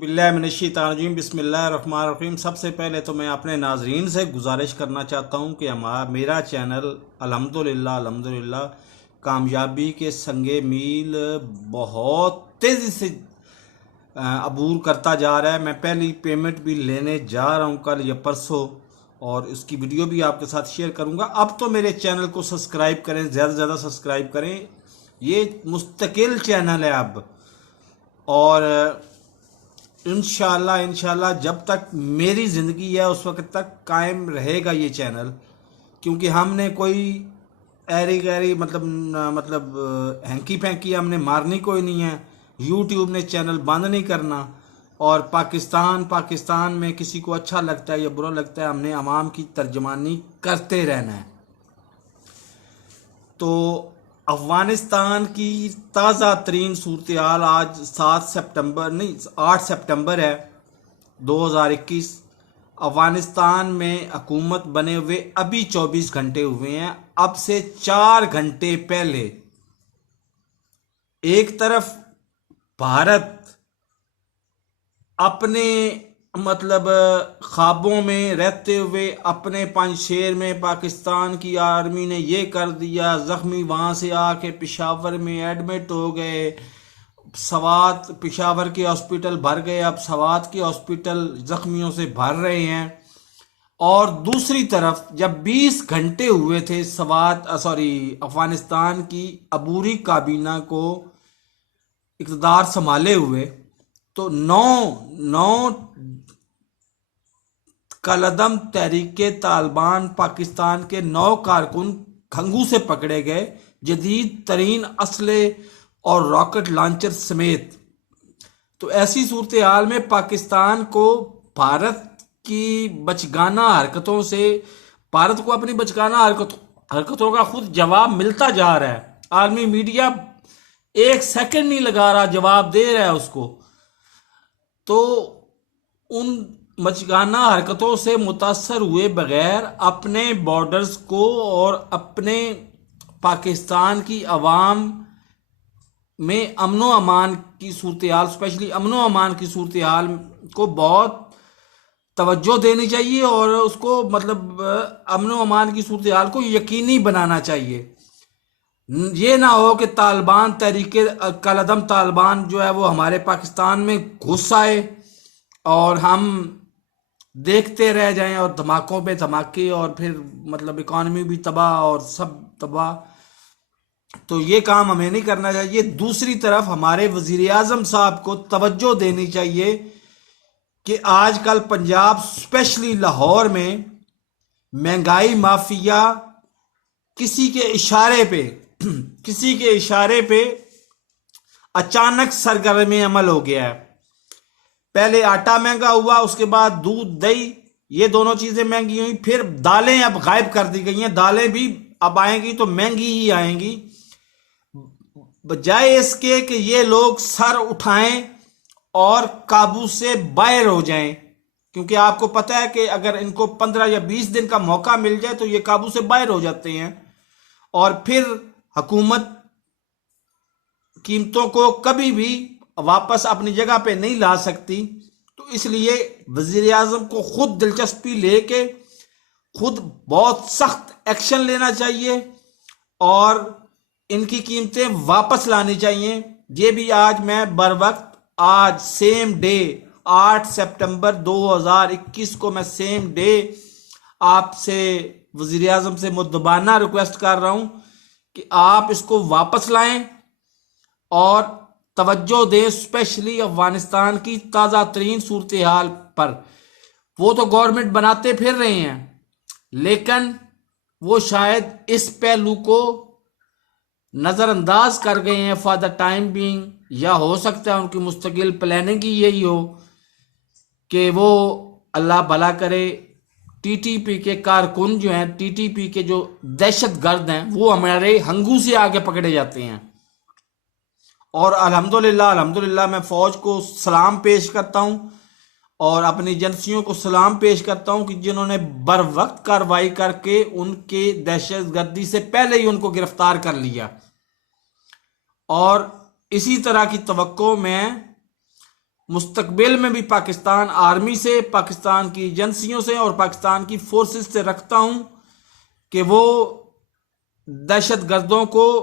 बिल्लाहिमिनश्शैतानिर्रजीम बिस्मिल्लाहिर्रहमानिर्रहीम। सबसे पहले तो मैं अपने नाजरीन से गुजारिश करना चाहता हूँ कि मेरा चैनल अल्हम्दुलिल्लाह कामयाबी के संगे मील बहुत तेज़ी से अबूर करता जा रहा है। मैं पहली पेमेंट भी लेने जा रहा हूँ कल या परसों, और इसकी वीडियो भी आपके साथ शेयर करूँगा। अब तो मेरे चैनल को सब्सक्राइब करें, ज़्यादा से ज़्यादा सब्सक्राइब करें। ये मुस्तकिल चैनल है अब, और इंशाल्लाह जब तक मेरी ज़िंदगी है उस वक्त तक कायम रहेगा ये चैनल, क्योंकि हमने कोई ऐरी गैरी मतलब हैंकी फैंकी हमने मारनी कोई नहीं है। यूट्यूब ने चैनल बंद नहीं करना, और पाकिस्तान में किसी को अच्छा लगता है या बुरा लगता है, हमने अवाम की तर्जमानी करते रहना है। तो अफ़गानिस्तान की ताज़ा तरीन सूरत हाल आज 8 सितंबर है 2021। अफ़गानिस्तान में हुकूमत बने हुए अभी 24 घंटे हुए हैं। अब से 4 घंटे पहले एक तरफ भारत अपने मतलब ख्वाबों में रहते हुए अपने पंजशेर में पाकिस्तान की आर्मी ने ये कर दिया, ज़ख्मी वहाँ से आके पेशावर में एडमिट हो गए, सवात पेशावर के हॉस्पिटल भर गए, अब सवात के हॉस्पिटल ज़ख्मियों से भर रहे हैं। और दूसरी तरफ जब 20 घंटे हुए थे अफ़गानिस्तान की अबूरी काबीना को इक़्तिदार संभाले हुए, तो नौ कलदम तहरीके तालिबान पाकिस्तान के 9 कारकुन खंगू से पकड़े गए, जदीद तरीन असले और रॉकेट लॉन्चर समेत। तो ऐसी सूरत हाल में पाकिस्तान को भारत की बचगाना हरकतों से, भारत को अपनी बचगाना हरकतों का खुद जवाब मिलता जा रहा है। आलमी मीडिया एक सेकंड नहीं लगा रहा, जवाब दे रहा है उसको। तो उन मचगाना हरकतों से मुतासर हुए बगैर अपने बॉर्डर्स को और अपने पाकिस्तान की आवाम में अमनो अमान की सूरत हाल, स्पेशली अमनो अमान की सूरत हाल को बहुत तवज्जो देनी चाहिए, और उसको मतलब अमनो अमान की सूरत हाल को यकीनी बनाना चाहिए। ये ना हो कि तालिबान तहरीके कलदम तालिबान जो है वो हमारे पाकिस्तान में घुस आए और हम देखते रह जाएं, और धमाकों पे धमाके, और फिर मतलब इकॉनमी भी तबाह और सब तबाह। तो ये काम हमें नहीं करना चाहिए। दूसरी तरफ हमारे वजीर आजम साहब को तवज्जो देनी चाहिए कि आजकल पंजाब स्पेशली लाहौर में महंगाई माफिया किसी के इशारे पे अचानक सरगर्म अमल हो गया है। पहले आटा महंगा हुआ, उसके बाद दूध दही ये दोनों चीजें महंगी हुई, फिर दालें अब गायब कर दी गई हैं। दालें भी अब आएंगी तो महंगी ही आएंगी। बजाय इसके कि ये लोग सर उठाएं और काबू से बाहर हो जाएं, क्योंकि आपको पता है कि अगर इनको 15 या 20 दिन का मौका मिल जाए तो ये काबू से बाहर हो जाते हैं, और फिर हुकूमत कीमतों को कभी भी वापस अपनी जगह पे नहीं ला सकती। तो इसलिए वजीर आजम को खुद दिलचस्पी लेके खुद बहुत सख्त एक्शन लेना चाहिए और इनकी कीमतें वापस लानी चाहिए। ये भी आज मैं बर वक्त आज सेम डे 8 सितंबर 2021 को मैं सेम डे आपसे वजीर आजम से मुद्दबाना रिक्वेस्ट कर रहा हूं कि आप इसको वापस लाएं और तवज्जो दें, स्पेशली अफगानिस्तान की ताज़ा तरीन सूरत हाल पर। वो तो गवर्नमेंट बनाते फिर रहे हैं, लेकिन वो शायद इस पहलू को नज़रअंदाज कर गए हैं फॉर द टाइम बीइंग, या हो सकता है उनकी मुस्तकिल प्लानिंग ही यही हो कि वो अल्लाह भला करे टीटीपी के कारकुन जो हैं, टीटीपी के जो दहशतगर्द हैं, वो हमारे हंगू से आगे पकड़े जाते हैं। और अल्हम्दुलिल्लाह मैं फौज को सलाम पेश करता हूं और अपनी एजेंसियों को सलाम पेश करता हूं कि जिन्होंने बर वक्त कार्रवाई करके उनके दहशतगर्दी से पहले ही उनको गिरफ्तार कर लिया। और इसी तरह की तवक्को मैं मुस्तकबिल में भी पाकिस्तान आर्मी से, पाकिस्तान की एजेंसियों से और पाकिस्तान की फोर्सेस से रखता हूं कि वो दहशत गर्दों को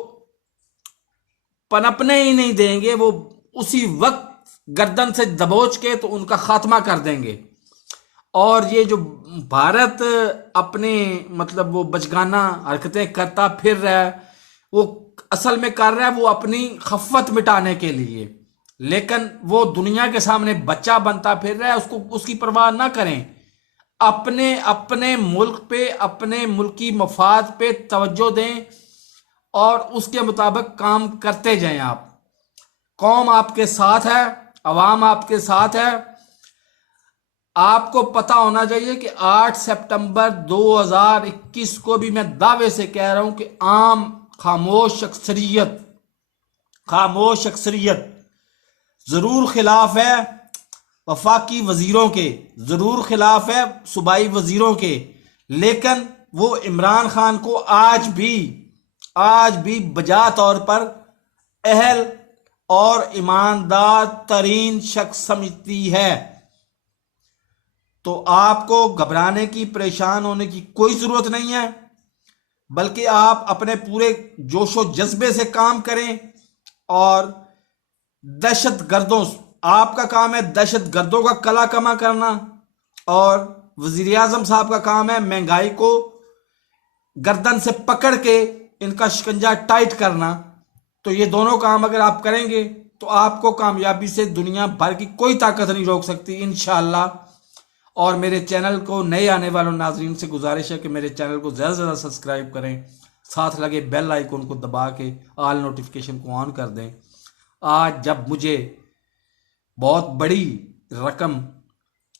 पनपने ही नहीं देंगे। वो उसी वक्त गर्दन से दबोच के तो उनका खात्मा कर देंगे। और ये जो भारत अपने मतलब वो बचगाना हरकतें करता फिर रहा है, वो असल में कर रहा है वो अपनी खफत मिटाने के लिए, लेकिन वो दुनिया के सामने बच्चा बनता फिर रहा है। उसको उसकी परवाह ना करें, अपने अपने मुल्क पे, अपने मुल्क की मफाद पे तवज्जो दें और उसके मुताबिक काम करते जाएं। आप, कौम आपके साथ है, अवाम आपके साथ है। आपको पता होना चाहिए कि 8 सितंबर 2021 को भी मैं दावे से कह रहा हूं कि आम खामोश अक्सरियत जरूर खिलाफ है वफाकी वजीरों के, जरूर खिलाफ है सूबाई वजीरों के, लेकिन वो इमरान खान को आज भी बजा तौर पर अहल और ईमानदार तरीन शख्स समझती है। तो आपको घबराने की, परेशान होने की कोई जरूरत नहीं है, बल्कि आप अपने पूरे जोशो जज्बे से काम करें। और दहशत गर्दों, आपका काम है दहशत गर्दों का कला कमा करना, और वजीर आजम साहब का काम है महंगाई को गर्दन से पकड़ के इनका शिकंजा टाइट करना। तो ये दोनों काम अगर आप करेंगे तो आपको कामयाबी से दुनिया भर की कोई ताकत नहीं रोक सकती, इंशाअल्लाह। और मेरे चैनल को, नए आने वालों नाजरीन से गुजारिश है कि मेरे चैनल को ज़्यादा से ज़्यादा सब्सक्राइब करें, साथ लगे बेल आइकन को दबा के ऑल नोटिफिकेशन को ऑन कर दें। आज जब मुझे बहुत बड़ी रकम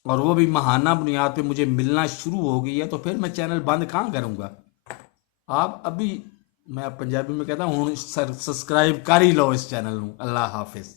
और वो भी माहाना बुनियाद पे मुझे मिलना शुरू हो गई है, तो फिर मैं चैनल बंद कहाँ करूँगा। आप अभी, मैं पंजाबी में कहता हूँ, सब्सक्राइब कर ही लो इस चैनल को। अल्लाह हाफिज़।